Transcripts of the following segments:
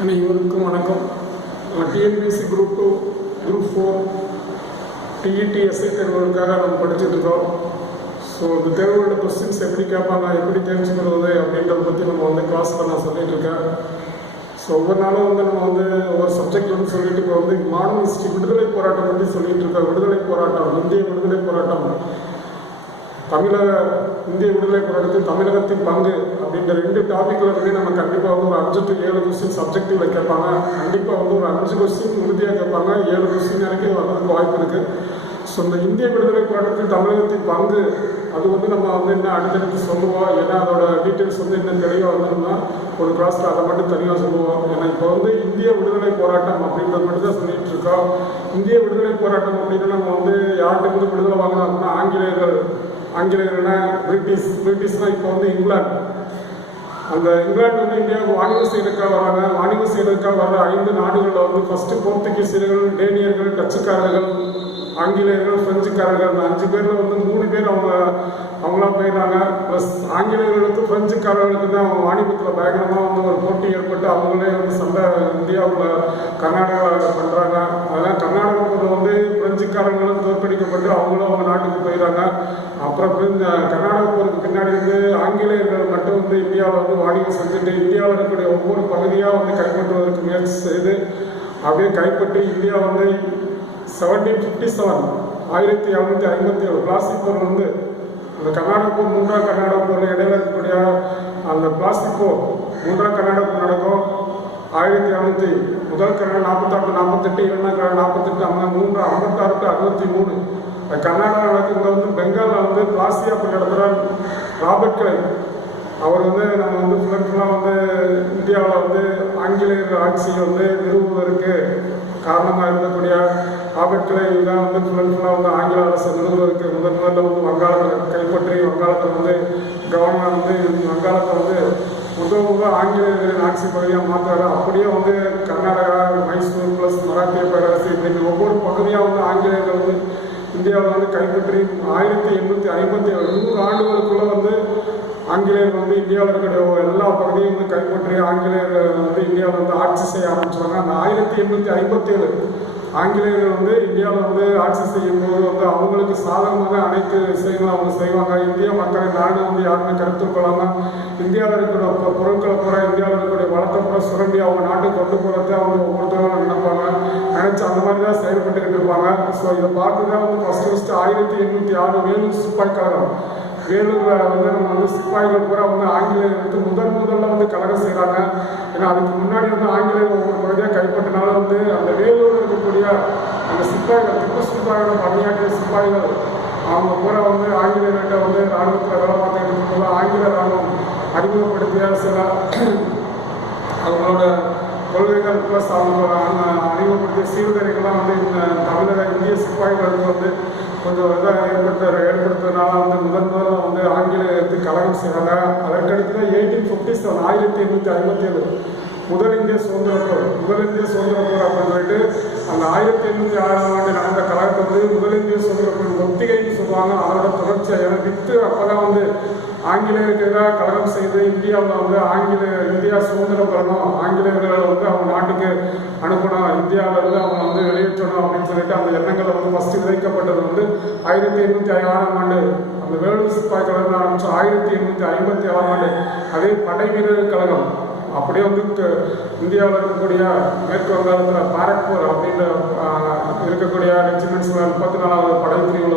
அனைவருக்கும் வணக்கம். TNPSC group 2 group 4 டிஇடிஎஸ்ஐ தேர்வுகளுக்காக நம்ம படிச்சுட்டு இருக்கோம். ஸோ இந்த தேர்வோட கொஸ்டின்ஸ் எப்படி கேட்பாங்க, எப்படி தெரிஞ்சுக்கிறது அப்படின்றத பற்றி நம்ம கிளாஸில் நான் சொல்லிட்டு இருக்கேன். ஸோ ஒவ்வொரு நாளும் நம்ம ஒவ்வொரு சப்ஜெக்ட் சொல்லிட்டு இப்போ மாடர்ன் ஹிஸ்ட்ரி விடுதலை போராட்டம் பற்றி சொல்லிட்டு இருக்கோம். விடுதலை போராட்டம், இந்திய விடுதலை போராட்டம், இந்திய விடுதலை போராட்டத்தில் தமிழகத்தின் பங்கு அப்படின்ற 2 டாபிக்ல நம்ம கண்டிப்பாக ஒரு 5 to 7 கொஸ்டின் சப்ஜெக்டிவ்ல கேட்பாங்க. கண்டிப்பாக ஒரு 5 கொஸ்டின் உறுதியாக கேட்பாங்க. 7 கொஸ்டின் வரைக்கும் வர்றதுக்கு வாய்ப்பு இருக்கு. ஸோ இந்த இந்திய விடுதலை போராட்டத்தில் தமிழகத்தின் பங்கு அது நம்ம இன்னும் அடுத்தடுத்து சொல்லுவோம். ஏன்னா அதோட டீட்டெயில்ஸ் இன்னும் தெளிவாக வந்தோம்னா ஒரு கிளாஸ்ல அதை மட்டும் தனியாக சொல்லுவோம். ஏன்னா இப்போ இந்திய விடுதலை போராட்டம் அப்படின்றது மட்டும் தான் சொல்லிட்டு இருக்கோம். இந்திய விடுதலை போராட்டம் அப்படின்னா நம்ம யார்கிட்ட விடுதலை வாங்கணும் அப்படின்னா ஆங்கிலேயர்கள்னா பிரிட்டிஷ்னா இப்போ இங்கிலாந்து. அந்த இங்கிலாந்து இந்தியாவுக்கு வாணிபம் செய்யறதுக்காக வராங்க. வாணிபம் செய்யறதுக்காக வர 5 நாடுகளில் ஃபர்ஸ்ட் போர்த்துகீசியர்கள், டேனியர்கள், டச்சுக்காரர்கள், ஆங்கிலேயர்கள், பிரெஞ்சுக்காரர்கள். அந்த 5 பேரில் 3 பேர் அவங்களா போயிடுறாங்க. ப்ளஸ் ஆங்கிலேயர்களுக்கு பிரெஞ்சுக்காரர்களுக்கு தான் அவங்க வாணிபத்தில் பயங்கரமாக ஒரு போட்டி ஏற்பட்டு அவங்களே சண்டை இந்தியாவில் கர்நாடகாவில் பண்ணுறாங்க. அதெல்லாம் கர்நாடகத்தில் பிரெஞ்சுக்காரங்களும் தோற்கடிக்கப்பட்டு அவங்களும் அவங்க நாட்டுக்கு போயிடுறாங்க. அப்புறம் கர்நாடக போருக்கு பின்னாடி ஆங்கிலேயர்கள் மட்டும் இந்தியாவில் வாணிபம் செஞ்சுட்டு இந்தியாவில் இருக்கக்கூடிய ஒவ்வொரு பகுதியாக கைப்பற்றுவதற்கு முயற்சி செய்து அப்படியே கைப்பற்றி இந்தியா 1757 1757 பிளாஸ்டிக் போர் அந்த கர்நாடக போர் 3ஆம் கர்நாடக போரில் இடையில இருக்கக்கூடிய அந்த பிளாஸ்டிக் போர் 3ஆம் கர்நாடக போர் நடக்கும். 1700 முதல் கர்நாடக 48 48 2ஆம் கர்நாடக 48 3 56 to 63 கர்நாடகா நடக்குங்க. பெங்காலில் பிளாசியா நடத்துகிற ராபர்ட் கிளைவ் அவர் நம்ம ஃபுல்லாக இந்தியாவில் ஆங்கிலேயர் ஆட்சியை நிறுவுவதற்கு காரணமாக இருக்கக்கூடிய ராபர்ட் கிளைவ் தான் ஃபுல்லாக ஆங்கில அரசை நிறுவுவதற்கு முதல்ல வங்காளத்தை கைப்பற்றி வங்காளத்தை கவர்னர் வங்காளத்தை முதல் ஆங்கிலேயர்களின் ஆட்சி பகுதியாக மாற்றாரு. அப்படியே கர்நாடகா, மைசூர் ப்ளஸ் மராட்டிய பேரரசு இப்படி ஒவ்வொரு பகுதியாக ஆங்கிலேயர்கள் இந்தியாவில் கைப்பற்றி 1857 100 ஆண்டுகளுக்குள்ள ஆங்கிலேயர் இந்தியாவில் இருக்கக்கூடிய எல்லா பகுதியும் கைப்பற்றி ஆங்கிலேயர் இந்தியாவில் ஆட்சி செய்ய ஆரம்பிச்சாங்க. அந்த 1857 ஆங்கிலேயர்கள் இந்தியாவில் ஆட்சி செய்யும்போது அவங்களுக்கு சாதகமாக அனைத்து விஷயங்களும் அவங்க செய்வாங்க. இந்திய மக்களை நாடு யாருமே கருத்தில் கொள்ளாமல் இந்தியாவில் இருக்கிற பொருட்களை பூரா இந்தியாவில் இருக்கக்கூடிய வளத்தை பூரா சுரண்டி அவங்க நாட்டுக்கு கொண்டு போகிறத அவங்க ஒவ்வொருத்தரும் நினைப்பாங்க. நினைச்சு அந்த மாதிரி தான் செயல்பட்டுக்கிட்டு இருப்பாங்க. ஸோ இதை பார்த்து தான் ஃபர்ஸ்ட் 1806 வேலூர் சிப்பாய் கழகம். வேலூரில் நம்ம சிப்பாய்கள் பூரா ஆங்கிலேயர்களுக்கு முதல்ல கலகம் செய்கிறாங்க. ஏன்னா அதுக்கு முன்னாடி ஆங்கிலேயர் ஒவ்வொரு பகுதியாக கைப்பற்றினால அந்த வேலூரில் இருக்கக்கூடிய அந்த சிப்பாய்கள், திப்பு சிப்பாய்கள், பணியாற்றிய சிப்பாய்கள் அவங்க பூரா ஆங்கிலேயர்கிட்ட ராணுவத்தில் வேலை பார்த்துக்கிட்டு இருக்கும்போது ஆங்கில ராணுவம் அறிமுகப்படுத்திய சில அவங்களோட கொள்கைகள் ப்ளஸ் அவங்க அறிமுகப்படுத்திய சீர்திருத்தங்கள்லாம் இந்த தமிழக இந்திய சிப்பாய்களுக்கு கொஞ்சம் இதாக ஏற்படுத்துறதுனால முதல்ல ஆங்கிலேயத்துக்கு கலகம் செய்கிறாங்க. அதற்கடுத்து தான் 1857 1857 முதல் இந்திய சுதந்திர போர் அப்படின்னு சொல்லிட்டு அந்த 1806ஆம் ஆண்டு நடந்த கழகத்தை முதல் இந்திய சுதந்திர போர் ஒத்திகைன்னு சொல்லுவாங்க. அதோட தொடர்ச்சியாக வித்து அப்போதான் ஆங்கிலேயருக்கு எதிராக கலகம் செய்து இந்தியாவில் இந்தியா சுதந்திரம் பெறணும், ஆங்கிலேயர்களை அவங்க நாட்டுக்கு அனுப்பணும், இந்தியாவில் அவங்க வெளியேற்றணும் அப்படின்னு சொல்லிட்டு அந்த எண்ணங்கள் ஃபர்ஸ்ட் விதைக்கப்பட்டது 1806ஆம் ஆண்டு அந்த வேலூர் சிப்பாய் கழகம் ஆரம்பிச்சோம். 1856ஆம் ஆண்டு அதே படை வீரர் கழகம் அப்படியே இந்தியாவில் இருக்கக்கூடிய மேற்கு வங்காளத்தில் பாரக்பூர் அப்படின்னு இருக்கக்கூடிய ரெஜிமெண்ட்ஸில் 34வது படை பிரிவில்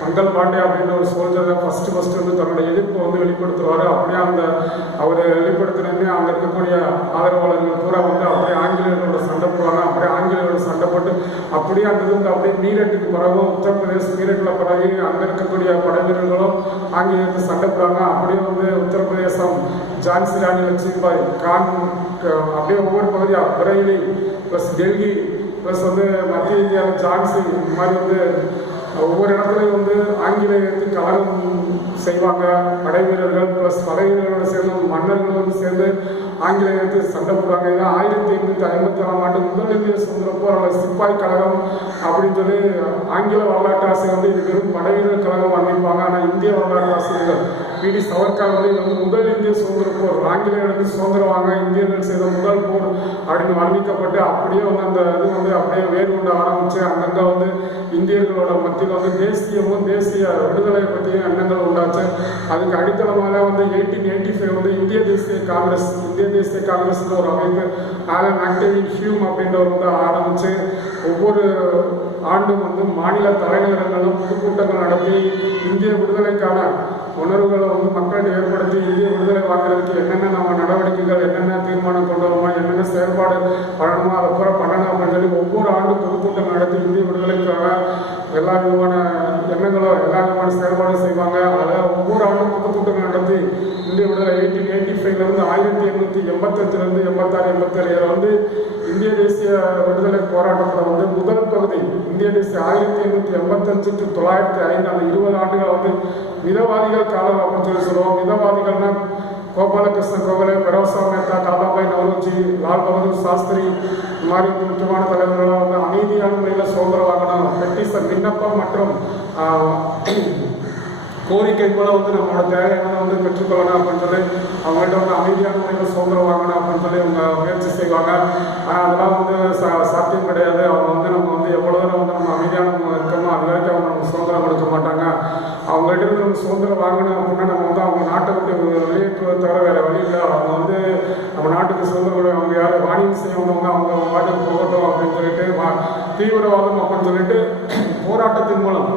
மங்கள் பாண்டே அப்படின்ற ஒரு சோல்ஜர் தான் ஃபர்ஸ்ட் தன்னோட எதிர்ப்பு வெளிப்படுத்துவார். அப்படியே அவர் வெளிப்படுத்தினே அங்கே இருக்கக்கூடிய ஆதரவாளர்கள் பூரா அப்படியே ஆங்கிலேயர்களோட சண்டை போடுவாங்க. அப்படியே ஆங்கிலேயரோட சண்டை போட்டு அப்படியே அந்த அப்படியே மீரட்டுக்கு பிறகு உத்தரப்பிரதேச மீரட்டில் பிறகு அங்கே இருக்கக்கூடிய படை வீரர்களும் ஆங்கிலேயருக்கு சண்டை போடுறாங்க. அப்படியே உத்தரப்பிரதேசம் ஜான்சி ராணி லட்சுமிபாய் கான் அப்படியே ஒவ்வொரு பகுதியாக பரேலி ப்ளஸ் டெல்லி ப்ளஸ் மத்திய இந்தியாவில் ஜான்சி இந்த மாதிரி ஒவ்வொரு இடத்துலையும் ஆங்கிலேயத்துக்கு கலகம் செய்வாங்க. படை வீரர்கள் ப்ளஸ் படை வீரர்களோட சேர்ந்து மன்னர்கள் சேர்ந்து ஆங்கிலேயத்துக்கு சண்டை போடுவாங்க. இதான் 1857ஆம் ஆண்டு முதல் இந்திய சுதந்திர போர் சிப்பாய் கழகம் அப்படின்னு சொல்லி ஆங்கில வரலாற்று ஆசிரியர் இது வெறும் படை வீரர் கழகம் வர்ணிப்பாங்க. ஆனால் இந்திய வரலாற்று ஆசிரியர்கள் பி.டி. சவர்கர் முதல் இந்திய இந்திய சுதந்திர போர், ஆங்கிலேயர்கள் சுதந்திரம் வாங்க இந்தியர்கள் செய்த முதல் போர் அப்படின்னு வர்ணிக்கப்பட்டு அப்படியே வந்து அந்த இது வந்து அப்படியே வேறு கொண்டு ஆரம்பிச்சு அங்கங்கே வந்து இந்தியர்களோட மத்தியில் வந்து தேசிய விடுதலை பற்றியும் எண்ணங்கள் உண்டாச்சு. அதுக்கு அடித்தளமாக வந்து 1885 வந்து இந்திய தேசிய காங்கிரஸ் ஒரு அமைப்பு ஆலன் ஆக்டேவியன் ஹியூம் அப்படின்றவர் வந்து ஆரம்பிச்சு ஒவ்வொரு ஆண்டும் வந்து மாநில தலைநகரங்களும் பொதுக்கூட்டங்கள் நடத்தி இந்திய விடுதலைக்கான உணர்வுகளை வந்து மக்கள் ஏற்படுத்தி இந்திய விடுதலை வாங்குறதுக்கு என்னென்ன நம்ம நடவடிக்கைகள், என்னென்ன தீர்மானம் கொண்டு வருமா, என்னென்ன செயல்பாடு பண்ணணுமோ அதை பூரா பண்ணணும் அப்படின்னு சொல்லி ஒவ்வொரு ஆண்டும் பொதுக்கூட்டம் நடத்தி இந்திய விடுதலைக்காக எல்லா விதமான எண்ணங்களும் எல்லா விதமான செயல்பாடும் செய்வாங்க. அதில் ஒவ்வொரு ஆண்டும் பொதுக்கூட்டங்கள் நடத்தி இந்திய விடுதலை 1885 1885 86 87 வந்து இந்திய தேசிய விடுதலை போராட்டத்தில் வந்து முதல் பகுதி இந்திய தேசிய 1885 to 1905 அந்த 20 ஆண்டுகள் வந்து மிதவாதிகள் காலம் அப்படின்னு சொல்லி சொல்லுவோம். மிதவாதிகள்னா கோபாலகிருஷ்ண கோகலே, பெரோசா மேத்தா, தாதாபாய் நவரோஜி, லால் பகதூர் சாஸ்திரி இந்த மாதிரி முக்கியமான தலைவர்களாக வந்து அமைதியான முறையில் சுதந்திரம் வாங்கணும், பிரிட்டிஷர் விண்ணப்பம் மற்றும் கோரிக்கை போல வந்து நம்மளோட தேவையான வந்து பெற்றுக்கொள்ளணும் அப்படின்னு சொல்லி அவங்கள்ட்ட வந்து அமைதியான முறையில் சுதந்திரம் வாங்கணும் அப்படின்னு சொல்லி அவங்க முயற்சி செய்வாங்க. ஆனால் அதெல்லாம் வந்து சாத்தியம் கிடையாது. அவங்க வந்து நம்ம வந்து எவ்வளோ தூரம் வந்து நம்ம அமைதியான இருக்கோமோ அது வரைக்கும் அவங்க நம்ம சுதந்திரம் கொடுக்க மாட்டாங்க. அவங்கள்ட்ட இருந்து நம்ம சுதந்திரம் வாங்கணும் அப்படின்னா நம்ம வந்து அவங்க நாட்டை விட்டு வெளியேற்றுவதை தவிர வேறு வழி இல்லை. அவங்க வந்து நம்ம நாட்டுக்கு சுதந்திரம் அவங்க யார் வாணியம் செய்யவங்க அவங்க நாட்டுக்கு போகட்டும் அப்படின்னு சொல்லிட்டு தீவிரவாதம் அப்படின்னு சொல்லிட்டு போராட்டத்தின் மூலம்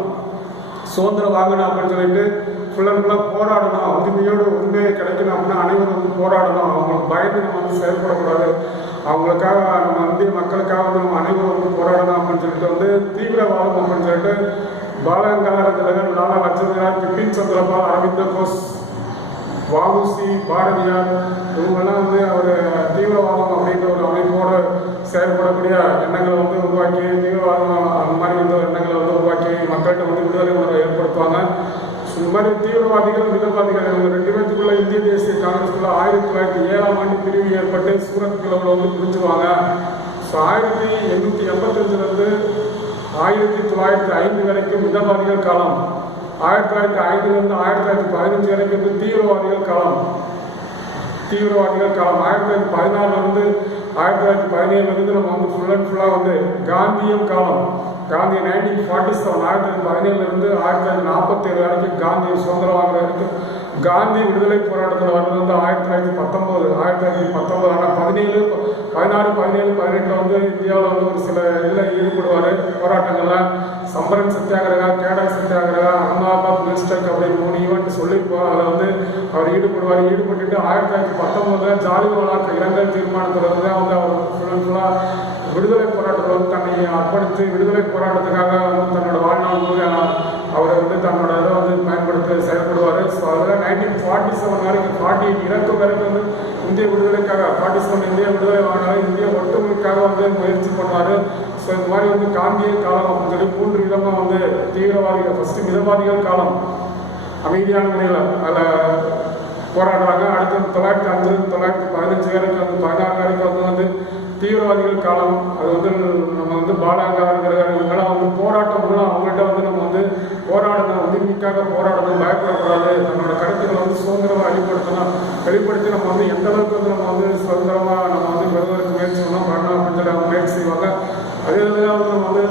சுதந்திரம் வாங்கணும் அப்படின்னு சொல்லிட்டு ஃபுல்லாக போராடணும், உரிமையை கிடைக்கணும் அப்படின்னா அனைவரும் வந்து போராடணும். அவங்களுக்கு பயந்து நம்ம வந்து செயல்படக்கூடாது. அவங்களுக்காக நம்ம இந்திய மக்களுக்காக வந்து நம்ம அனைவரும் வந்து போராடணும் அப்படின்னு சொல்லிட்டு வந்து தீவிரவாதம் அப்படின்னு சொல்லிட்டு பாலகங்காதர திலகர், லாலா லஜபதி ராய், பிபின் சந்திரபால், அரவிந்த கோஷ், வஉசி, பாரதியார் இவங்கெல்லாம் வந்து அவர் தீவிரவாதம் அப்படின்ற ஒரு அமைப்போடு செயல்படக்கூடிய எண்ணங்களை வந்து உருவாக்கி தீவிரவாதம் அந்த மாதிரி வந்து எண்ணங்களை வந்து உருவாக்கி மக்கள்கிட்ட வந்து விடுதலை உணர்வை ஏற்படுத்துவாங்க. இந்த மாதிரி தீவிரவாதிகள் மிதவாதிகள் இவங்க ரெண்டு பேர்த்துக்குள்ள இந்திய தேசிய காங்கிரஸ்குள்ள 1907 பிரிவு ஏற்பட்டு சூரத் கிளவுல வந்து பிரிஞ்சுவாங்க. ஸோ 1885 1905 வரைக்கும் மிதவாதிகள் காலம், 1905 1915 வரைக்கும் வந்து தீவிரவாதிகள் காலம். 1916 1917 நம்ம வந்து ஃபுல்லாக வந்து காந்தியம் காலம். காந்தி 1947 1917 1947 வரைக்கும் காந்தி சுதந்திரம் வாங்குற வரைக்கும் காந்தி விடுதலை போராட்டத்தில் வர்றது வந்து 1919 ஆனால் 16 17 18 வந்து இந்தியாவில் வந்து ஒரு சில இதில் ஈடுபடுவார் போராட்டங்கள்லாம். சம்பரன் சத்தியாகிரகா, கேடக் சத்தியாகிரகா, அகமதாபாத் மினிஸ்டர் அப்படின்னு 3 ஈவெண்ட் சொல்லிப்போம். அதில் வந்து அவர் ஈடுபட்டுட்டு 1919 ஜாலிவாலாக்கு இரங்கல் தீர்மானத்தில் தான் வந்து அவர் ஃபுல்லாக விடுதலை போராட்டத்தில் வந்து தன்னை அர்ப்பணித்து விடுதலை போராட்டத்துக்காக வந்து தன்னோட வாழ்நாள் அவர் வந்து தன்னோட இதை வந்து பயன்படுத்தி செயல்படுவார். ஸோ அதில் 1947 வரைக்கும் 48 இறக்கும் வரைக்கும் வந்து இந்திய விடுதலைக்காக 47 இந்திய விடுதலை வாங்கினாலும் இந்திய ஒற்றுமைக்காக வந்து முயற்சி பண்ணுவார். ஸோ இந்த மாதிரி வந்து காந்திய காலம் அப்படின்னு சொல்லி 3 விதமாக வந்து தீவிரவாதிகள், ஃபஸ்ட்டு மிதவாதிகள் காலம் அமைதியான முறையில் அதில் போராடுறாங்க. அடுத்தது 1905 1915 வரைக்கும் வந்து 16 வரைக்கும் வந்து தீவிரவாதிகள் காலம். அது வந்து நம்ம வந்து பாலகங்காதர இவங்கெல்லாம் வந்து போராட்டம் மூலம் அவங்கள்ட்ட வந்து நம்ம வந்து போராடணும், உரிமைக்காக போராடணும், பயப்படக்கூடாது, நம்மளோட கருத்துக்களை வந்து சுதந்திரமாக வெளிப்படுத்தி நம்ம வந்து எந்த அளவுக்கு வந்து நம்ம வந்து சுதந்திரமாக நம்ம வந்து பெறுவதற்கு முயற்சி பண்ணணும் அப்படின்னு சொல்லி அவங்க முயற்சி செய்வாங்க. அதே தான் வந்து நம்ம வந்து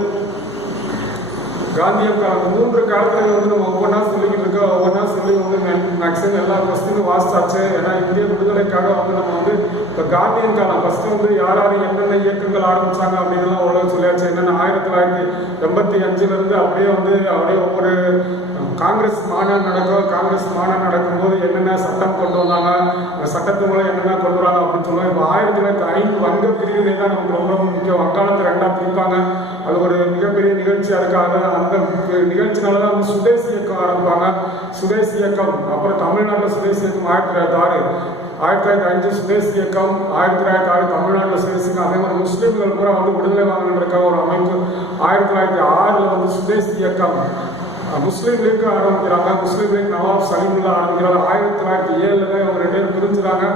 காந்தியம் காலம் 3 காலத்தில் வந்து நம்ம ஒவ்வொன்றா சொல்லிக்கிட்டு இருக்கோம். ஒவ்வொன்றா சொல்லி வந்து மேக்ஸிமம் எல்லா கொஸ்டினும் வாசிச்சாச்சு. ஏன்னா இந்திய விடுதலைக்காக வந்து நம்ம வந்து இப்போ காந்தியம் காலம் ஃபஸ்ட்டு வந்து யார் என்னென்ன இயக்கங்கள் ஆரம்பித்தாங்க அப்படின்லாம் உலகம் சொல்லியாச்சு. என்னென்ன 1985 அப்படியே ஒவ்வொரு காங்கிரஸ் மாநாடு நடக்கும்போது என்னென்ன சட்டம் கொண்டு வந்தாங்க, அந்த சட்டத்து மூலம் என்னென்ன கொண்டு வராங்க அப்படின்னு சொல்லுவாங்க. இப்போ 1905 வங்க பிரிவினை தான் நமக்கு ரொம்ப முக்கியம். வங்காளத்தை 2ஆக பிரிப்பாங்க. அது ஒரு மிகப்பெரிய நிகழ்ச்சியாக இருக்காது. அந்த நிகழ்ச்சினால தான் வந்து சுதேசி இயக்கம் ஆரம்பிப்பாங்க. சுதேசி இயக்கம் அப்புறம் தமிழ்நாட்டில் சுதேசி இயக்கம் 1905 சுதேசி இயக்கம், 1906 தமிழ்நாட்டில் சுதேசி இயக்கம். அதே மாதிரி முஸ்லீம்கள் பூரா வந்து விடுதலை வாங்கணுன்றக்காக ஒரு அமைப்பு 1906 வந்து சுதேசி இயக்கம். முஸ்லீம் லீக் ஆரம்பிக்கிறாங்க. முஸ்லீம் லீக் நவாப் சலீமுல்லா ஆரம்பிக்கிறாங்க. 1907 தான் இவங்க 2 பேரும் பிரிஞ்சுறாங்க.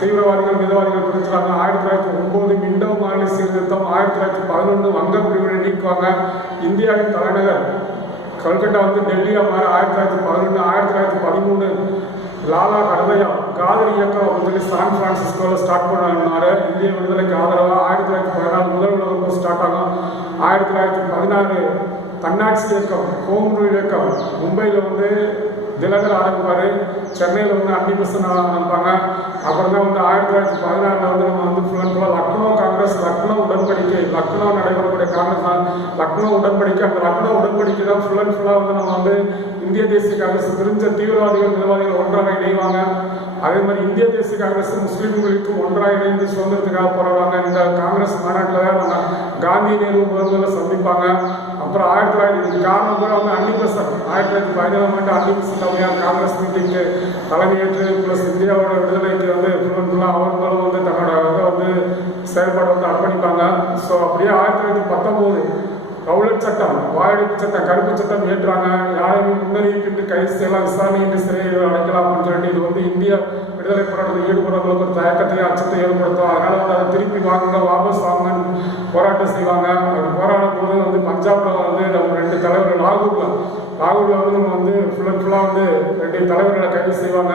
தீவிரவாதிகள் மிதவாதிகள் பிரிஞ்சுறாங்க. 1909 மிண்டோ மாநில சீர்திருத்தம். 1911 வங்க பிரிவினை நீக்குவாங்க. இந்தியாவின் தலைநகர் கல்கட்டா வந்து டெல்லியாக மாற 1911 1913 லாலா ஹர்தயா காதல் இயக்கம் அப்படின்னு சொல்லி சான் பிரான்சிஸ்கோவில் ஸ்டார்ட் பண்ணாரு. இந்திய விடுதலைக்கு ஆதரவாக 1914 முதல் உலக போர் ஸ்டார்ட் ஆகும். 1916 தன்னாட்சி இயக்கம் ஹோம் ரூல் இயக்கம் மும்பையில் வந்து திலகர் ஆரம்பிப்பார். சென்னையில் வந்து அன்னிபெசன் ஆரம்பிப்பாங்க. அப்புறம் தான் வந்து 1916 வந்து நம்ம வந்து ஃபுல்லாக லக்னோ காங்கிரஸ், லக்னோ உடன்படிக்கை, லக்னோ நடைபெறக்கூடிய காங்கிரஸ் தான் லக்னோ உடன்படிக்கை. அந்த லக்னோ உடன்படிக்கை தான் ஃபுல்லாக வந்து நம்ம வந்து இந்திய தேசிய காங்கிரஸ் பிரிஞ்ச தீவிரவாதிகள் மிதவாதிகள் ஒன்றாக இணைவாங்க. அதே மாதிரி இந்திய தேசிய காங்கிரஸ் முஸ்லீம்களுக்கு ஒன்றாக இணைந்து சுதந்திரத்துக்காக போராடுவாங்க. இந்த காங்கிரஸ் மாநாட்டில் தான் நம்ம காந்தி நேரு முதல்ல சந்திப்பாங்க. அப்புறம் 1900 காரணம் கூட வந்து அன்னிபெசன்ட் 1917 அன்னிபெசன்ட் அவையார் காங்கிரஸ் மீட்டிங்கு தலைமையேற்று ப்ளஸ் இந்தியாவோட விடுதலைக்கு வந்து அவர்களும் வந்து தன்னோட இதை வந்து செயல்பாடு வந்து அர்ப்பணிப்பாங்க. ஸோ அப்படியே 1919 ரவுலட் சட்டம், வாயெடுப்பு சட்டம், கருப்பு சட்டம் ஏற்றாங்க. யாரையும் முன்னறிவிப்பிட்டு கைது செய்யலாம், விசாரணையின்றி சிறையில் அடைக்கலாம் அப்படின்னு சொல்லிட்டு இது வந்து இந்திய விடுதலை போராட்டத்தில் ஈடுபடுறவங்களுக்கு ஒரு தயக்கத்தையும் அச்சத்தை ஏற்படுத்தும். அதனால வந்து அதை திருப்பி வாங்குங்க, வாபஸ் வாங்கன்னு போராட்டம் செய்வாங்க. அது போராடும் போது வந்து பஞ்சாப்ல வந்து நம்ம 2 தலைவர்கள் லாகூர்ல வந்து நம்ம வந்து ஃபுல்லாக வந்து 2 தலைவர்களை கைது செய்வாங்க.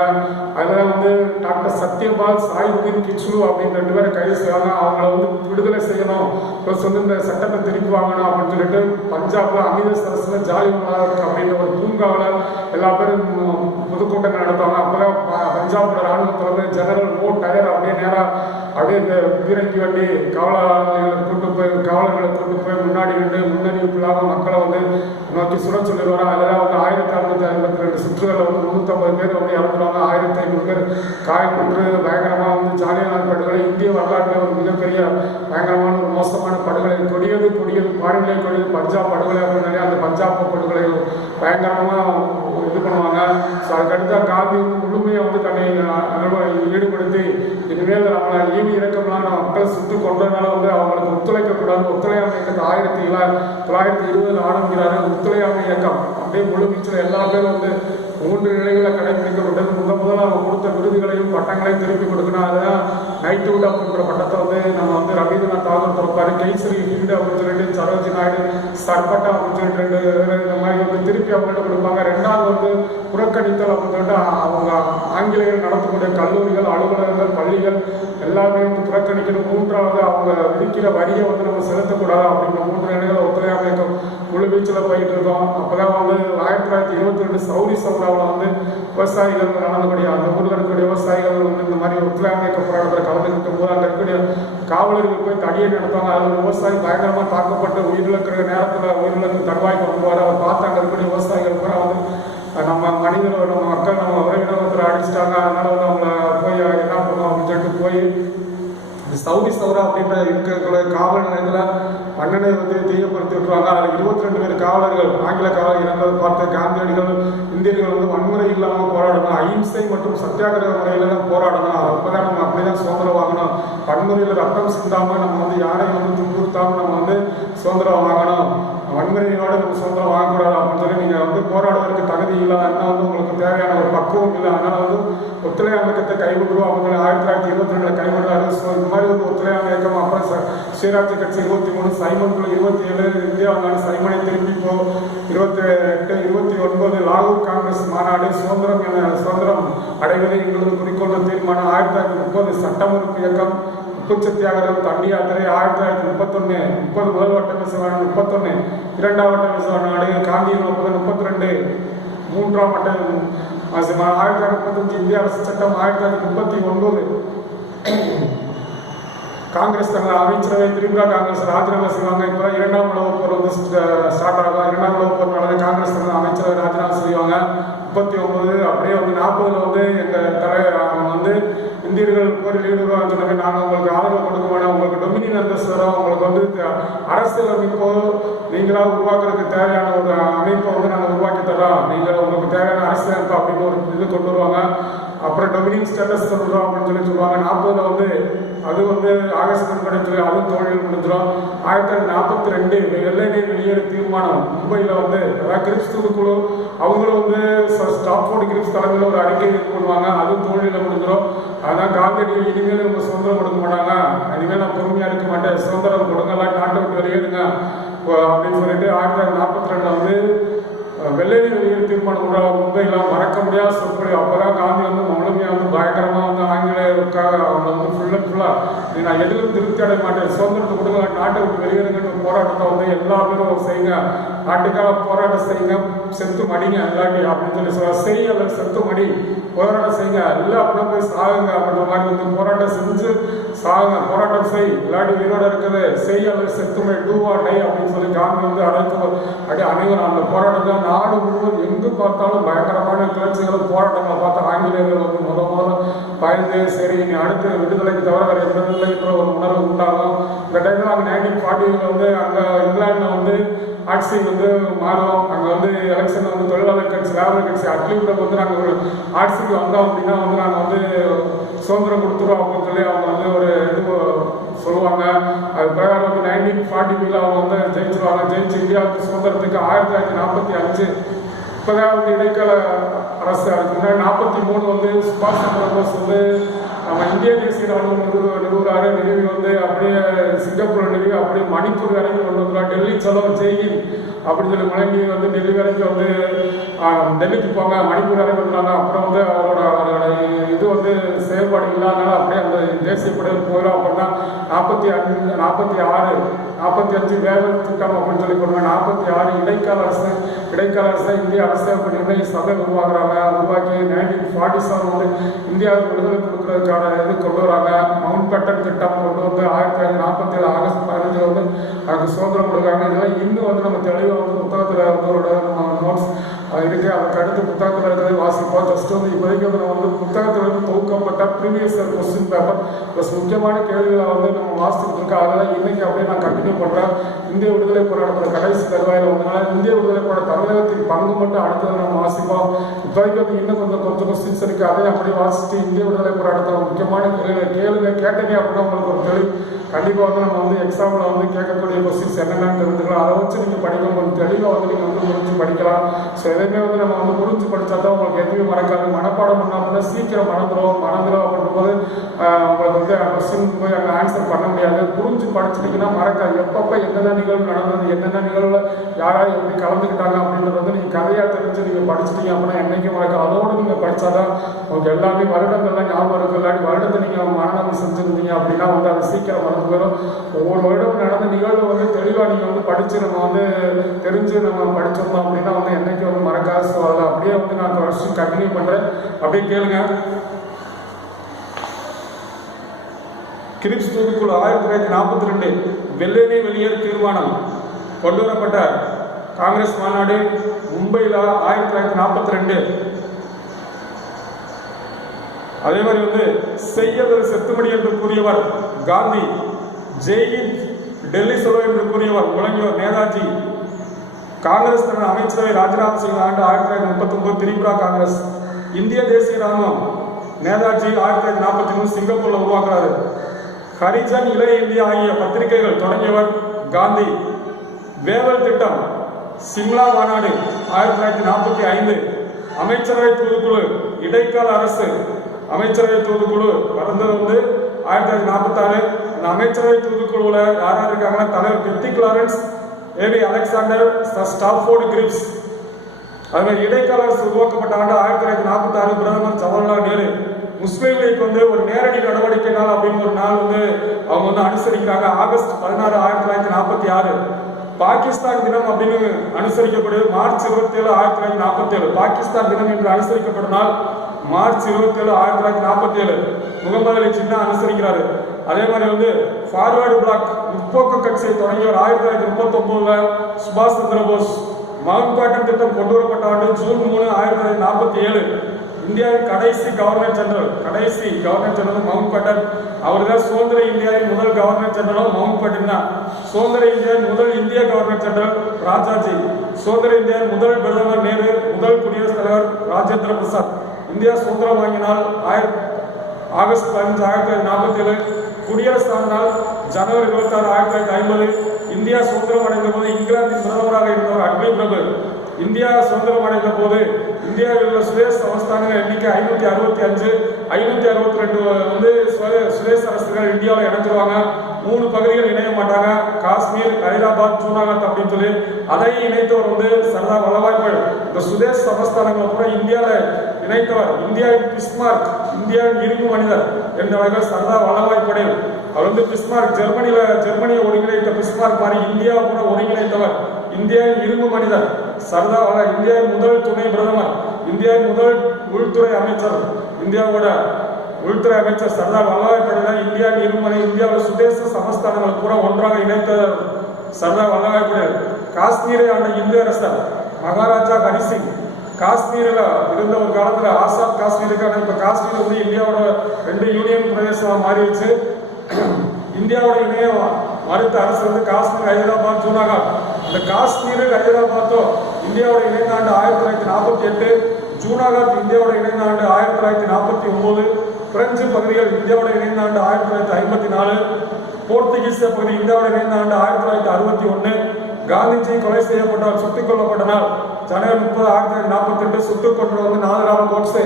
அதில் வந்து டாக்டர் சத்யபால், சாஹிப்தீன் கிச்லு அப்படின்னு 2 பேரை கைது செய்வாங்க. அவங்கள வந்து விடுதலை செய்யணும், ப்ளஸ் வந்து இந்த சட்டத்தை திருப்பி வாங்கணும் அப்படின்னு சொல்லிட்டு பஞ்சாப்ல அமிர்தசரஸ்ல ஜாலியன்வாலா அப்படின்ற ஒரு பூங்காவில் எல்லா பேரும் பொதுக்கூட்டம் நடத்துவாங்க. அப்போதான் பஞ்சாபோட ராணுவ தலைமை ஜெனரல் ஓ டயர் அப்படியே நேராக அப்படியே இந்த பீரங்கி வண்டி காவலர்களை கூட்டு போய் முன்னாடி நின்று முன்னறிவிப்புலாக மக்களை வந்து நோக்கி சுட சொல்லிடுவாங்க. அதில் வந்து 1652 சுற்றுகளில் வந்து 350 பேர் வந்து இறந்துருவாங்க. 1500 பேர் காயப்பட்டு பயங்கரமாக வந்து ஜாலியன்வாலா படுகொலை இந்திய வரலாற்றில் ஒரு மிகப்பெரிய பயங்கரமான ஒரு மோசமான படுகொலை. கொடியது பாடநிலை கொடியது பஞ்சாப் படுகொலை அப்படின்னு அந்த பஞ்சாப் படுகொலை பயங்கரமாக இது பண்ணுவாங்க. ஸோ அதுக்கடுத்தா காந்தி முழுமையாக வந்து தன்னை ஈடுபடுத்தி இனிமேல் நம்மளை ஈவு இறக்கம்லாம் மக்களை சுட்டு கொண்டதுனால வந்து அவங்களுக்கு ஒத்துழைக்கக்கூடாது. ஒத்துழையாமை இயக்கத்தை 1920 ஆரம்பிக்கிறாரு. ஒத்துழையாமை இயக்கம் அப்படியே முழு வீச்சில் எல்லா பேரும் வந்து 3 நிலைகளில் கடைபிடிக்கப்பட்டது. முதல்ல அவங்க கொடுத்த விருதுகளையும் பட்டங்களையும் திருப்பி கொடுக்கணும். அதுதான் நைட்ஹுட் அப்படின்ற பட்டத்தை வந்து நம்ம வந்து ரவீந்திரநாத் தாகூர் திறப்பாரு. கேசரி ஹிண்ட் அப்படின்னு சொல்லிட்டு சரோஜி நாயுடு, சர்பட்டா அப்படின்னு சொல்லிட்டு 2 இந்த மாதிரி வந்து திருப்பி அவங்கள்ட்ட கொடுப்பாங்க. 2வது வந்து புறக்கணித்தல் அப்படின்னு சொல்லிட்டு அவங்க ஆங்கிலேயர்கள் நடத்தக்கூடிய கல்லூரிகள், அலுவலகங்கள், பள்ளிகள் எல்லாமே வந்து புறக்கணிக்கணும். 3வது அவங்க விதிக்கிற வரியை வந்து நம்ம செலுத்தக்கூடாது அப்படின்ற 3 நிலைகளை ஒத்துழையாமை இயக்கம் முழு வீச்சில் போயிட்டு இருக்கோம். அப்போதான் வந்து 1922 சௌரி சௌராவில் வந்து விவசாயிகள் நடந்தக்கூடிய அந்த ஊரில் இருக்கக்கூடிய விவசாயிகள் வந்து இந்த மாதிரி ஒத்துழையாமை இயக்க போராட்டத்தில் கலந்துக்கிட்டும் போது அங்கே இருக்கக்கூடிய காவலர்கள் போய் தடியை நடத்துவாங்க. அதில் விவசாயி பயங்கரமாக தாக்கப்பட்டு உயிரிழக்கிற நேரத்தில் உயிரிழந்து தருவாய்க்கு வருவார். அதை பார்த்து அங்கே இருக்கக்கூடிய விவசாயிகள் கூட வந்து நம்ம மனிதர்கள், நம்ம மக்கள், நம்ம உறவினத்தில் அடிச்சிட்டாங்க, அதனால வந்து அவங்கள போய் என்ன பண்ணுவோம் அப்படின்னு சொல்லிட்டு போய் சௌரி சௌரா அப்படின்ற இருக்கிற காவல் நிலையத்தில் மன்னனை வந்து தீயப்படுத்தி விட்டுருவாங்க. அதில் 22 பேர் காவலர்கள் ஆங்கில காவலர் இறந்ததை பார்த்து காந்தியடிகள் இந்தியர்கள் வந்து வன்முறை இல்லாமல் போராடணும், அஹிம்சை மற்றும் சத்தியாகிரக முறையில் தான் போராடணும். அப்போதான் நம்ம அப்படி தான் சுதந்திரம் வாங்கணும். வன்முறையில் ரத்தம் சிந்தாமல் நம்ம வந்து யாரையும் வந்து துன்புறுத்தாமல் நம்ம வந்து சுதந்திரம் வாங்கணும். வன்முறையோடு நம்ம சுதந்திரம் வாங்கக்கூடாது அப்படின்னு சொல்லி நீங்கள் வந்து போராடுவதற்கு தகுதி இல்லை, அதனால் வந்து உங்களுக்கு தேவையான ஒரு பக்குவம் இல்லை, அதனால் வந்து ஒத்துழையாமை இயக்கத்தை கைவிட்டுருவோம். அவங்க 1922 கைவிடுறாரு. ஸோ இந்த மாதிரி வந்து ஒத்துழையாமை இயக்கம் அப்புறம் சுயராட்சி கட்சி 23, சைமன்குழு 27, இந்தியா வந்தாங்க சைமனை திரும்பி போ 28, 29 லாகூர் காங்கிரஸ் மாநாடு, சுதந்திரம் அடைவதை எங்களது குறிக்கோள் தீர்மானம். 1930 சட்டமறுப்பு இயக்கம், உப்பு சத்தியாகிரகம், தண்டி யாத்திரை. 1931 30 முதல் வட்ட விசவான 31, 2வது வட்ட விசவான காந்தியின் ஒப்புதல் 32, 3ஆம் வட்ட 1935 இந்திய அரசு சட்டம். 1939 காங்கிரஸ் தங்கள் அமைச்சரவை திரிபுரா காங்கிரஸ் ராஜினாமா செய்வாங்க. இப்போ 2ஆம் உலகப் போர் வந்து ஸ்டார்ட் ஆகும். 2ஆம் உலகப் போர் நடந்த காங்கிரஸ் தங்கள் அமைச்சரவை ராஜினாமா செய்வாங்க. 39 அப்படியே வந்து 40 வந்து எங்கள் தலைவர் வந்து இந்தியர்கள் போரில் ஈடுபடுவாங்க சொன்னாங்க. நாங்கள் உங்களுக்கு ஆதரவு கொடுக்க மாட்டோம், உங்களுக்கு டொமினியன் அந்தஸ்து வரும், உங்களுக்கு வந்து அரசியல் அமைப்போ நீங்களாக உருவாக்குறதுக்கு தேவையான ஒரு அமைப்பை வந்து நாங்கள் உருவாக்கி தரோம், நீங்கள் உங்களுக்கு தேவையான அரசியல் அமைப்பு அப்படின்னு ஒரு இது கொண்டு வருவாங்க. அப்புறம் டொமினியன் ஸ்டேட்டஸ் கொண்டுடும் அப்படின்னு சொல்லுவாங்க. 40 வந்து அது வந்து ஆகஸ்ட் பன்கொடைன்னு சொல்லி அதுவும் தோல்வியில் முடிஞ்சிடும். 1942 வெள்ளை நீர் வெளியேறு தீர்மானம் மும்பையில் வந்து அதாவது கிரிப்ஸ் தூதுக்குழு அவங்களும் வந்து ஸ்டாப்ஃபோர்டு கிரிப்ஸ் தலைமையில் ஒரு அறிக்கை பண்ணுவாங்க, அதுவும் தோல்வியில் முடிஞ்சிடும். அதான் காந்தியடிகள் இனிமேல் நம்ம சுதந்திரம் கொடுக்க மாட்டாங்க, இனிமேல் நான் பொறுமையாக இருக்க மாட்டேன், சுதந்திரம் கொடுங்கலாம், நாட்டை விட்டு வெளியேறுங்க அப்படின்னு சொல்லிட்டு 1942 வந்து வெள்ளை வெளியேறு தீர்மானம் மும்பையில் மறக்க முடியாத சொற்கள். அப்போதான் காந்தி வந்து முழுமையாக வந்து பயங்கரமாக வந்து ஆங்கிலேயருக்காக அவங்க வந்து ஃபுல் அண்ட் ஃபுல்லாக நான் எதிலும் திருப்தி அடைய மாட்டேன், சுதந்திரத்தை கொடுங்க, நாட்டை விட்டு வெளியேறுங்கன்ற போராட்டத்தை வந்து எல்லா பேரும் செய்யுங்க, நாட்டுக்காக போராட்டம் செய்யுங்க, செத்து மடிங்க இல்லாட்டி அப்படின்னு சொல்லி செய் அல்ல செத்து மடி போராட்டம் செய்யுங்க, இல்லை அப்படின்னா போய் சாகுங்க அப்படின்ற மாதிரி வந்து போராட்டம் செஞ்சு சாகுங்க, போராட்டம் செய் இல்லாட்டி உயிரோட இருக்குது, செய் அல்ல செத்துமை டூ ஆர் டை அப்படின்னு சொல்லி காந்தி வந்து அழைக்கும். அப்படியே அனைவரும் அந்த போராட்டத்தை நாடு முழுவதும் எங்கு பார்த்தாலும் பயங்கரமான கிளர்ச்சிகளும் போராட்டங்களை பார்த்து ஆங்கிலேயர்கள் வந்து முதல்ல பயந்து சரி நீ அடுத்து விடுதலைக்கு தவிர வேறு எந்த விடுதலைன்ற ஒரு உணர்வு உண்டாகும். இந்த டைமில் அங்கே 1940 வந்து அங்கே இங்கிலாண்டில் வந்து ஆட்சி வந்து மாறும். அங்கே வந்து எலெக்ஷன் வந்து தொழிலாளர் கட்சி லேபர் கட்சி அட்லீஸ்ட் வந்து நாங்கள் ஒரு ஆட்சிக்கு வந்தோம் அப்படின்னா வந்து நாங்கள் வந்து சுதந்திரம் கொடுத்துருவோம் அப்படின்னு சொல்லி அவங்க வந்து ஒரு இது சொல்லுவாங்க. அது பிரகாரம் வந்து 1942 அவங்க வந்து ஜெயிச்சிருவாங்க. ஜெயிச்சு இந்தியாவுக்கு சுதந்திரத்துக்கு 1945 இப்போதான் வந்து இடைக்கால அரசு. அதுக்கு முன்னாடி 43 வந்து சுபாஷ் சந்திர போஸ் வந்து நம்ம இந்திய தேசிய ராணுவம் நிறுவுறாரு. நிறுவி வந்து அப்படியே சிங்கப்பூர் நிறுவி அப்படியே மணிப்பூர் வரைக்கும் கொண்டு வந்துடுவாங்க. டெல்லி செலவு ஜெயின் அப்படின்னு சொல்லி முழங்கி வந்து டெல்லி வரைக்கும் வந்து டெல்லிக்கு போங்க, மணிப்பூர் வரைக்கும் வந்துடுவாங்க. அப்புறம் வந்து அவரோட இது வந்து செயல்பாடு இல்லாதனால அப்படியே அந்த தேசிய படையில் போயிடும். அப்படின்னா 45 வேவல் திட்டம் அப்படின்னு சொல்லி போடுவாங்க. 46 இடைக்கால அரசு இந்திய அரசியல் நிர்ணய சபை உருவாக்கி 1947 வந்து இந்தியாவுக்கு விடுதலை கொடுக்கறதுக்கான இது கொண்டு வராங்க. மவுண்ட் பேட்டன் திட்டம் கொண்டு வந்து 1947 ஆகஸ்ட் 15 வந்து அதுக்கு சுதந்திரம் கொடுக்குறாங்க. இதெல்லாம் இன்னும் வந்து நம்ம தெளிவாக வந்து புத்தகத்தில் வந்து நோட்ஸ் இருக்கு. அதுக்கு அடுத்து புத்தகத்தில் இருக்கிறது வாசிப்போம். ஜஸ்ட் வந்து இப்போதைக்கு வந்து நம்ம வந்து புத்தகத்தில் வந்து தொகுக்கப்பட்ட ப்ரீவியஸ் கொஸ்டின் பேப்பர் ப்ளஸ் முக்கியமான கேள்விகளை வந்து நம்ம வாசிச்சுட்டு இருக்கோம். அதெல்லாம் இன்னைக்கு அப்படியே நான் கண்டினியூ பண்ணுறேன். இந்திய விடுதலை போராட்டத்தோட கடைசி தருவாயில் வந்தனால இந்திய விடுதலை போராட்ட தமிழகத்தின் பங்கு மட்டும் அடுத்தது நம்ம வாசிப்போம். இப்போதைக்கு வந்து இன்னும் கொஞ்சம் கொஸ்டின்ஸ் இருக்குது. அதே அப்படியே வாசிச்சுட்டு இந்திய விடுதலை போராட்டத்தோட முக்கியமான கேளுங்க கேட்டீங்க அப்படின்னா உங்களுக்கு ஒரு தெளிவு கண்டிப்பாக வந்து நம்ம வந்து எக்ஸாமில் வந்து கேட்கக்கூடிய கொஸ்டின்ஸ் என்னென்னு தெரிஞ்சுக்கலாம். அதை வச்சு நீங்கள் படிக்கணும். கொஞ்சம் தெளிவாக வந்து நீங்கள் வந்து புரிஞ்சு படிக்கலாம். ஸோ எதையுமே வந்து நம்ம வந்து புரிஞ்சு படித்தா தான் உங்களுக்கு எதுவுமே மறக்காது. மனப்பாடம் பண்ணாமல் சீக்கிரம் மறந்துடும் அப்படின்றபோது உங்களுக்கு வந்து கொஸ்டின் போய் அங்கே ஆன்சர் பண்ண முடியாது. புரிஞ்சு படிச்சிட்டிங்கன்னா மறக்காது. எப்பப்போ என்னென்ன நிகழ்வு நடந்தது, என்னென்ன நிகழ்வில் யாராவது எப்படி கலந்துக்கிட்டாங்க அப்படின்றது வந்து நீங்கள் கதையாக தெரிஞ்சு நீங்கள் படிச்சிட்டீங்க அப்படின்னா என்றைக்கும் மறக்காது. அதோடு நீங்கள் படித்தாதான் உங்களுக்கு எல்லாமே வருடங்கள்லாம் ஞாபகம் இருக்கும். இல்லாட்டி வருடத்தை நீங்கள் மரணம் செஞ்சுருந்தீங்க அப்படின்னா வந்து அது சீக்கிரம் மறந்து போயிடும். ஒவ்வொரு வருடம் நடந்த நிகழ்வு வந்து தெளிவாக நீங்கள் வந்து படித்து நம்ம வந்து தெரிஞ்சு நம்ம படிச்சிருந்தோம் அப்படின்னா வந்து என்றைக்கும் வந்து மறக்காது. ஸோ அதை அப்படியே வந்து நான் வருஷம் கண்டினியூ பண்ணுறேன். அப்படியே கேளுங்க. கிரிப்ஸ் தூதுக்குழு 1942 வெள்ளை வெளியேறு தீர்மானம் கொண்டு வரப்பட்ட காங்கிரஸ் மாநாடு மும்பையில் 1942. அதே மாதிரி வந்து செய்யது செத்துமடி என்று கூறியவர் காந்தி, ஜெயின் டெல்லி செலவு என்று கூறியவர் முழங்கியவர் நேதாஜி. காங்கிரஸ் தனது அமைச்சரவை ராஜினாமா செய்த ஆண்டு 1939 திரிபுரா காங்கிரஸ். இந்திய தேசிய ராணுவம் நேதாஜி 1943 சிங்கப்பூர்ல உருவாக்குறாரு. ஹரிஜன் இளைய இந்தியா ஆகிய பத்திரிகைகள் தொடங்கியவர் காந்தி. வேவல் திட்டம் சிம்லா மாநாடு 1945. அமைச்சரவை தூதுக்குழு இடைக்கால அரசு அமைச்சரவை தூதுக்குழு வந்தது வந்து 1946. அந்த அமைச்சரவை தூதுக்குழுவில் யாராக இருக்காங்கன்னா தலைவர் பெத்தி Clarence, AV Alexander, Stafford grips. அதுமாதிரி இடைக்கால அரசு உருவாக்கப்பட்ட ஆண்டு 1946. பிரதமர் ஜவஹர்லால் நேரு. முஸ்லீம் லீக் வந்து ஒரு நேரடி நடவடிக்கை நாள் அப்படின்னு ஒரு நாள் வந்து அவங்க வந்து அனுசரிக்கிறாங்க. ஆகஸ்ட் 16, 1946. பாகிஸ்தான் தினம் அப்படின்னு அனுசரிக்கப்படுது மார்ச் 27, 1947. பாகிஸ்தான் தினம் என்று அனுசரிக்கப்படும் நாள் மார்ச் 27, 1947. முகமது அலி ஜின்னா அனுசரிக்கிறாரு. அதே மாதிரி வந்து ஃபார்வர்டு பிளாக் முற்போக்கு கட்சியை தொடங்கியவர் 1939. சுபாஷ் சந்திர போஸ். மவுண்ட் பேட்டன் திட்டம் கொண்டு வரப்பட்ட ஆண்டு ஜூன் 3, 1947. இந்தியாவின் கடைசி கவர்னர் ஜெனரல் மவுண்ட் பேட்டன். அவர் தான் சுதந்திர இந்தியாவின் முதல் கவர்னர் ஜெனரலும் மவுண்ட் பேட்டன் தான். சுதந்திர இந்தியாவின் முதல் இந்திய கவர்னர் ஜெனரல் ராஜாஜி. சுதந்திர இந்தியாவின் முதல் பிரதமர் நேரு. முதல் குடியரசுத் தலைவர் ராஜேந்திர பிரசாத். இந்தியா சுதந்திரம் வாங்கினால் ஆகஸ்ட் 15, 1947. குடியரசு நாள் ஜனவரி 26, 1950. இந்தியா சுதந்திரம் அடைந்த போது இங்கிலாந்தின் பிரதமராக இருந்தவர் அட்லி பிரபு. இந்தியா சுதந்திரம் அடைந்த போது இந்தியாவில் உள்ள சுதேச சமஸ்தானங்கள் எண்ணிக்கை 565, 562 வந்து சுதேச அரசுகள் இந்தியாவில் இணைஞ்சிருவாங்க. 3 பகுதிகள் இணைய மாட்டாங்க, காஷ்மீர், ஹைதராபாத், ஜூனாகத் அப்படின்னு சொல்லி. அதை இணைத்தவர் வந்து சர்தார் வல்லபாய் பட்டேல். இந்த சுதேச சமஸ்தானங்களை கூட இந்தியாவில் இணைத்தவர், இந்தியாவின் பிஸ்மார்க், இந்தியாவின் இரும்பு மனிதர் என்ற வகையில் சர்தார் வல்லபாய் பட்டேல். அவர் வந்து பிஸ்மார்க், ஜெர்மனியை ஒருங்கிணைத்த பிஸ்மார்க் மாதிரி இந்தியாவை கூட ஒருங்கிணைத்தவர், இந்தியாவின் இரும்பு மனிதர் சர்தார். இந்தியாவின் முதல் துணை பிரதமர், இந்தியாவின் முதல் உள்துறை அமைச்சர், இந்தியாவோட உள்துறை அமைச்சர் சர்தார் வல்லபாய் பட்டேல். இந்தியாவின் இருமனை இந்தியாவில் சுதேச சமஸ்தானங்கள் கூட ஒன்றாக இணைத்த சர்தார் வல்லபாய் பட்டேல். காஷ்மீரை ஆண்ட இந்திய அரசர் மகாராஜா ஹரிசிங், காஷ்மீரில் இருந்த ஒரு காலத்தில் ஆசாத் காஷ்மீருக்கான இப்போ காஷ்மீர் வந்து இந்தியாவோட 2 யூனியன் பிரதேசமாக மாறிடுச்சு. இந்தியாவோட இணைய மறுத்த அரசு வந்து காஷ்மீர், ஹைதராபாத், ஜூனாகத். இந்த காஷ்மீர், ஹைதராபாத்தோ இந்தியாவோட இணைந்த ஆண்டு 1948, ஜூனாகத் இந்தியாவோட இணைந்த ஆண்டு 1949, பிரெஞ்சு பகுதிகள் இந்தியாவோட இணைந்த ஆண்டு 1954, போர்த்துகீசிய பகுதி இந்தியாவோட இணைந்த ஆண்டு 1961, காந்திஜி கொலை செய்யப்பட்டால் சுட்டுக் கொல்லப்பட்டனர் ஜனவரி 30, 1948, சுட்டுக் கொண்டவர் வந்து நாதராம் கோட்சே.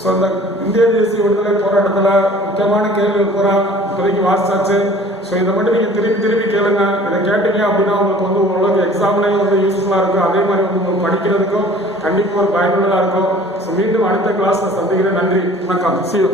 ஸோ இந்த இந்திய தேசிய விடுதலை போராட்டத்தில் முக்கியமான கேள்விகள் பூரா இப்போதைக்கு வாசிச்சாச்சு. ஸோ இதை மட்டும் நீங்கள் திருப்பி கேளுங்க. இதை கேட்டீங்க அப்படின்னா உங்களுக்கு வந்து ஓரளவுக்கு எக்ஸாம்லேயும் வந்து யூஸ்ஃபுல்லாக இருக்கும், அதே மாதிரி வந்து உங்களுக்கு படிக்கிறதுக்கும் கண்டிப்பாக ஒரு பயனுள்ளதாக இருக்கும். ஸோ மீண்டும் அடுத்த கிளாஸில் சந்திக்கிறேன். நன்றி, வணக்கம், see you.